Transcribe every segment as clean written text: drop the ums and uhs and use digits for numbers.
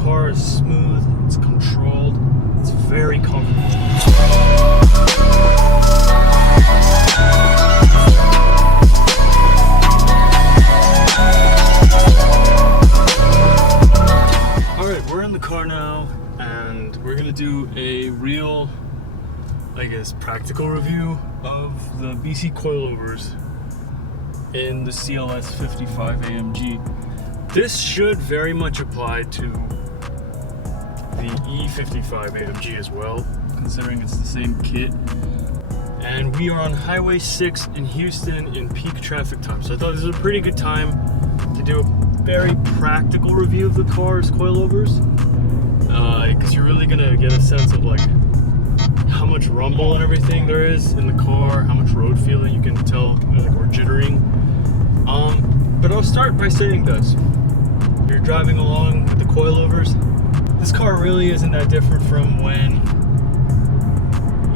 car is smooth, it's controlled, it's very comfortable. Alright, we're in the car now and we're gonna do a real, I guess, practical review of the BC Coilovers in the CLS55 AMG. This should very much apply to the E55 AMG as well, considering it's the same kit. And we are on Highway 6 in Houston in peak traffic time. So I thought this was a pretty good time to do a very practical review of the car's coilovers. Because you're really gonna get a sense of like how much rumble and everything there is in the car, how much road feeling you can tell, like we're jittering. But I'll start by saying this. You're driving along with the coilovers. This car really isn't that different from when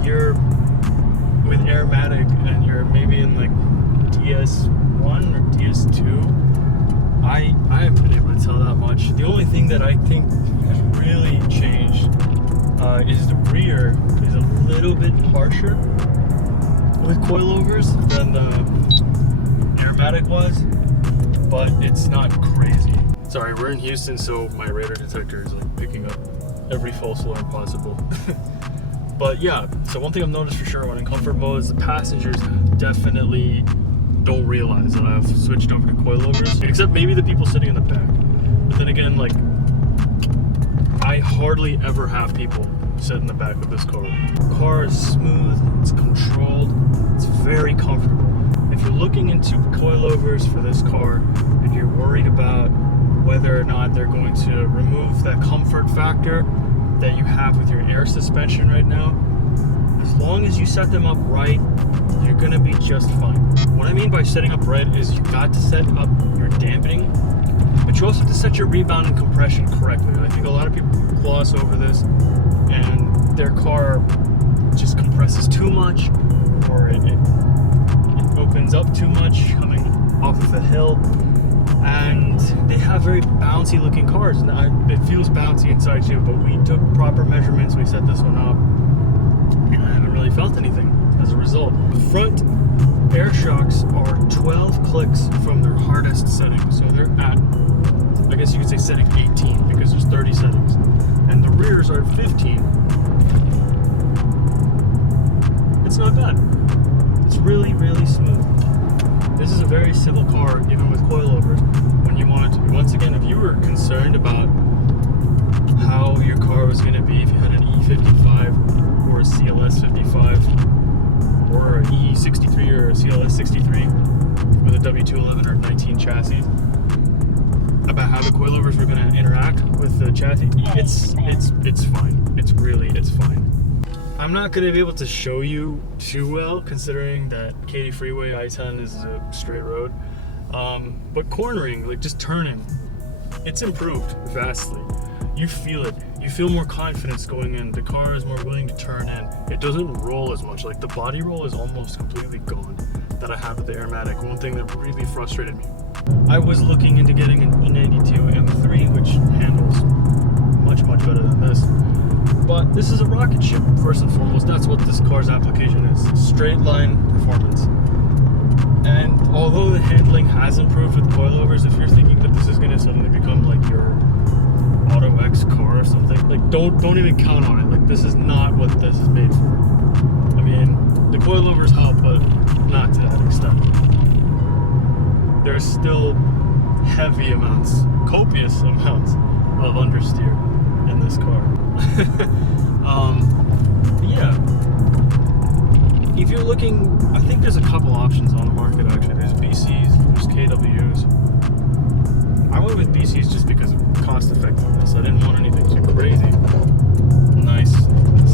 you're with AIRMATIC and you're maybe in like DS1 or DS2. I haven't been able to tell that much. The only thing that I think has really changed is the rear is a little bit harsher with coilovers than the AIRMATIC was, but it's not crazy. Sorry, we're in Houston, so my radar detector is like picking up every false alarm possible. But yeah, so one thing I've noticed for sure when in comfort mode is the passengers definitely don't realize that I've switched over to coilovers, except maybe the people sitting in the back. But then again, like, I hardly ever have people sit in the back of this car. The car is smooth, it's controlled, it's very comfortable. If you're looking into coilovers for this car and you're worried about whether or not they're going to remove that comfort factor that you have with your air suspension right now, as long as you set them up right, you're gonna be just fine. What I mean by setting up right is you got to set up your dampening, but you also have to set your rebound and compression correctly. I think a lot of people gloss over this and their car just compresses too much, or it opens up too much coming off of a hill, and they have very bouncy looking cars. Now, it feels bouncy inside too, but we took proper measurements, we set this one up, and I haven't really felt anything as a result. The front air shocks are 12 clicks from their hardest setting, so they're at, I guess you could say, setting 18 because there's 30 settings, and the rears are at 15. It's not bad. It's really, really smooth. This is a very simple car, even with coilovers, when you want it to be. Once again, if you were concerned about how your car was going to be if you had an E55 or a CLS55 or an E63 or a CLS63 with a W211 or 19 chassis, about how the coilovers were going to interact with the chassis, it's fine. It's fine. I'm not going to be able to show you too well, considering that Katy Freeway I-10 is a straight road. But cornering, like just turning, it's improved vastly. You feel it. You feel more confidence going in. The car is more willing to turn in. It doesn't roll as much. Like the body roll is almost completely gone that I have with the AIRMATIC. One thing that really frustrated me. I was looking into getting an E92 M3, which handles much, much better than this. But this is a rocket ship, first and foremost. That's what this car's application is. Straight line performance. And although the handling has improved with coilovers, if you're thinking that this is going to suddenly become like your Auto X car or something, like don't even count on it. Like this is not what this is made for. I mean, the coilovers help, but not to that extent. There's still heavy amounts, copious amounts of understeer in this car. Yeah, if you're looking, I think there's a couple options on the market actually. There's BCs, there's KWs. I went with BCs just because of cost effectiveness. I didn't want anything too crazy. Nice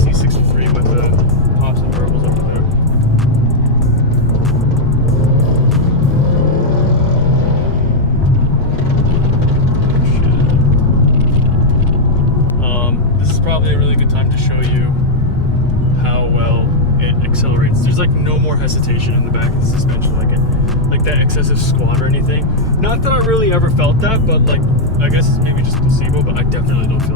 C63 with the pops and burbles over there. This is probably a really good time to show you how well it accelerates. There's like no more hesitation in the back of the suspension, like that excessive squat or anything. Not that I really ever felt that, but like I guess it's maybe just placebo, but I definitely don't feel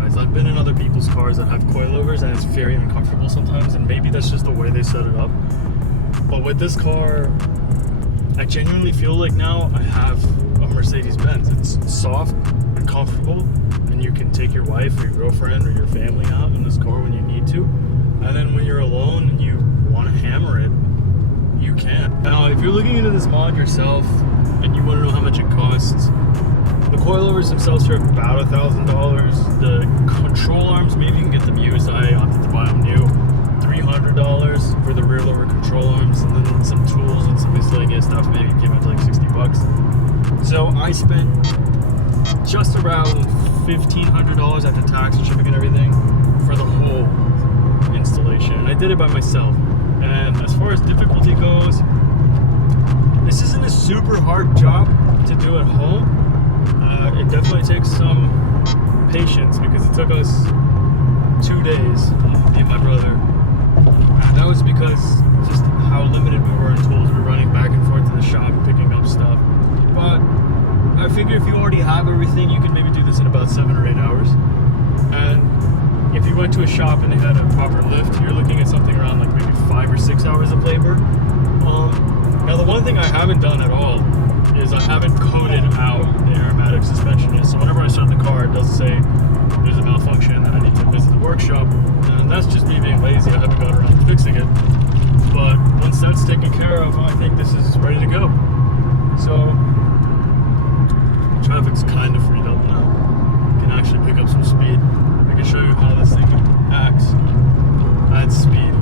rides. I've been in other people's cars that have coilovers and it's very uncomfortable sometimes, and maybe that's just the way they set it up. But with this car, I genuinely feel like now I have a Mercedes-Benz. It's soft and comfortable, and you can take your wife or your girlfriend or your family out in this car when you need to. And then when you're alone and you want to hammer it, you can. Now, if you're looking into this mod yourself and you want to know how much it costs, the coilovers themselves are about $1,000. The control arms, maybe you can get them used. I opted to buy them new. $300 for the rear lower control arms, and then some tools and some miscellaneous stuff. Maybe give it like $60. So I spent just around $1,500 after tax and shipping and everything for the whole installation. And I did it by myself. And as far as difficulty goes, this isn't a super hard job to do at home. It definitely takes some patience because it took us 2 days, me and my brother. And that was because just how limited we were in tools. We were running back and forth to the shop and picking up stuff. But I figure if you already have everything, you can maybe do this in about 7 or 8 hours. And if you went to a shop and they had a proper lift, you're looking at something around like maybe 5 or 6 hours of labor. Now the one thing I haven't done at all is I haven't coded out the AIRMATIC suspension yet. So whenever I start the car, it does say there's a malfunction and I need to visit the workshop. And that's just me being lazy. I haven't got around to fixing it. But once that's taken care of, I think this is ready to go. So traffic's kind of freed up now. Can actually pick up some speed. I can show you how this thing acts at speed.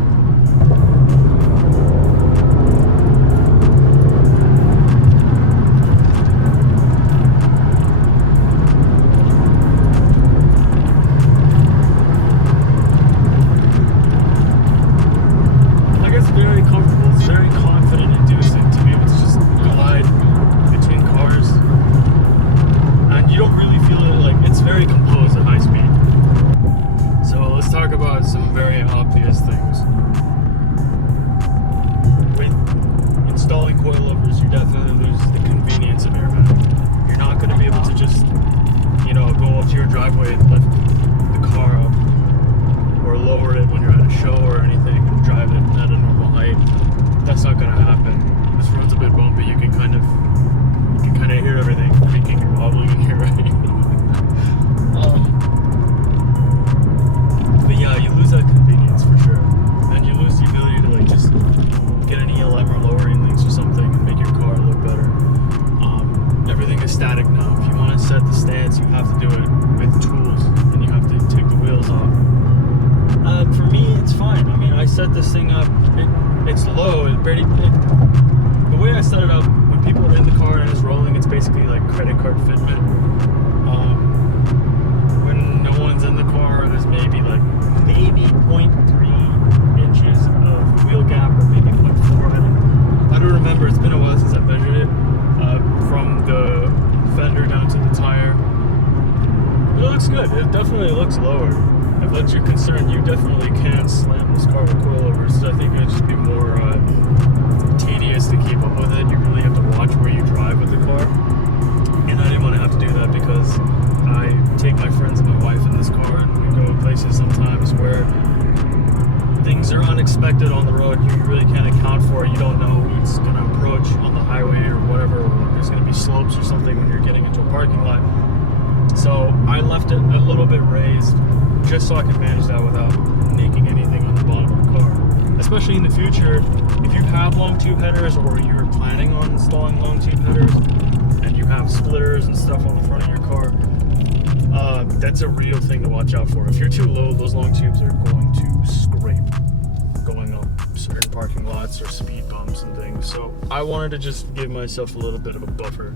Coilovers, you definitely lose the convenience of AIRMATIC. You're not going to be able to just, go up to your driveway and lift the car up or lower it when you're at a show or anything and drive it at a normal height. That's not going to happen. This road's a bit bumpy. You can kind of hear everything creaking and wobbling in here, right? But yeah, you lose that convenience for sure, and you lose the ability to just get an ELM or lowering links or something and make your car look better. Everything is static now. If you want to set the stance, you have to do it with tools, and you have to take the wheels off. For me, it's fine. I mean, I set this thing up. It's low. The way I set it up, when people are in the car and it's rolling, it's basically like credit card fitment. When no one's in the car, there's maybe 0.3 inches of wheel gap, or maybe 0.4. I don't remember. It's been a while since I measured it. From the fender down to the tire. But it looks good. It definitely looks lower. If that's your concern, you definitely can slam this car with coilovers. So I think it'd just be more tedious to keep up with it. You really have to watch where you drive with the car. And I didn't want to have to do that because I take my friends and my wife in this car, and we go places sometimes where things are unexpected on the road. You really can't account for it. You don't know who's going to approach on the highway or whatever. Or there's going to be slopes or something when you're getting into a parking lot. So I left it a little bit raised just so I could manage that without making anything on the bottom of the car. Especially in the future, if you have long tube headers or you're planning on installing long tube headers and you have splitters and stuff on the front of your car, that's a real thing to watch out for. If you're too low, those long tubes are going to scrape going up certain parking lots or speed bumps and things. So I wanted to just give myself a little bit of a buffer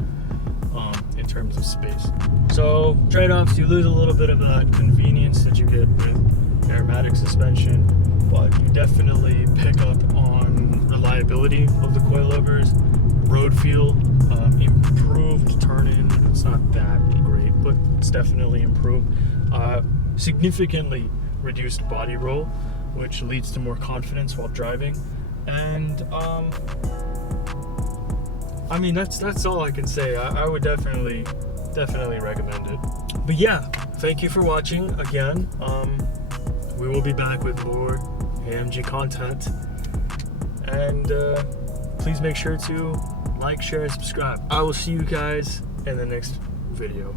in terms of space. So trade-offs, you lose a little bit of that convenience that you get with AIRMATIC suspension, but you definitely pick up on reliability of the coilovers, road feel, improved turn-in. It's not that great, but it's definitely improved. Significantly reduced body roll, which leads to more confidence while driving. And I mean, that's all I can say. I would definitely recommend it. But yeah, thank you for watching again. We will be back with more AMG content, and please make sure to like, share, and subscribe. I will see you guys in the next video.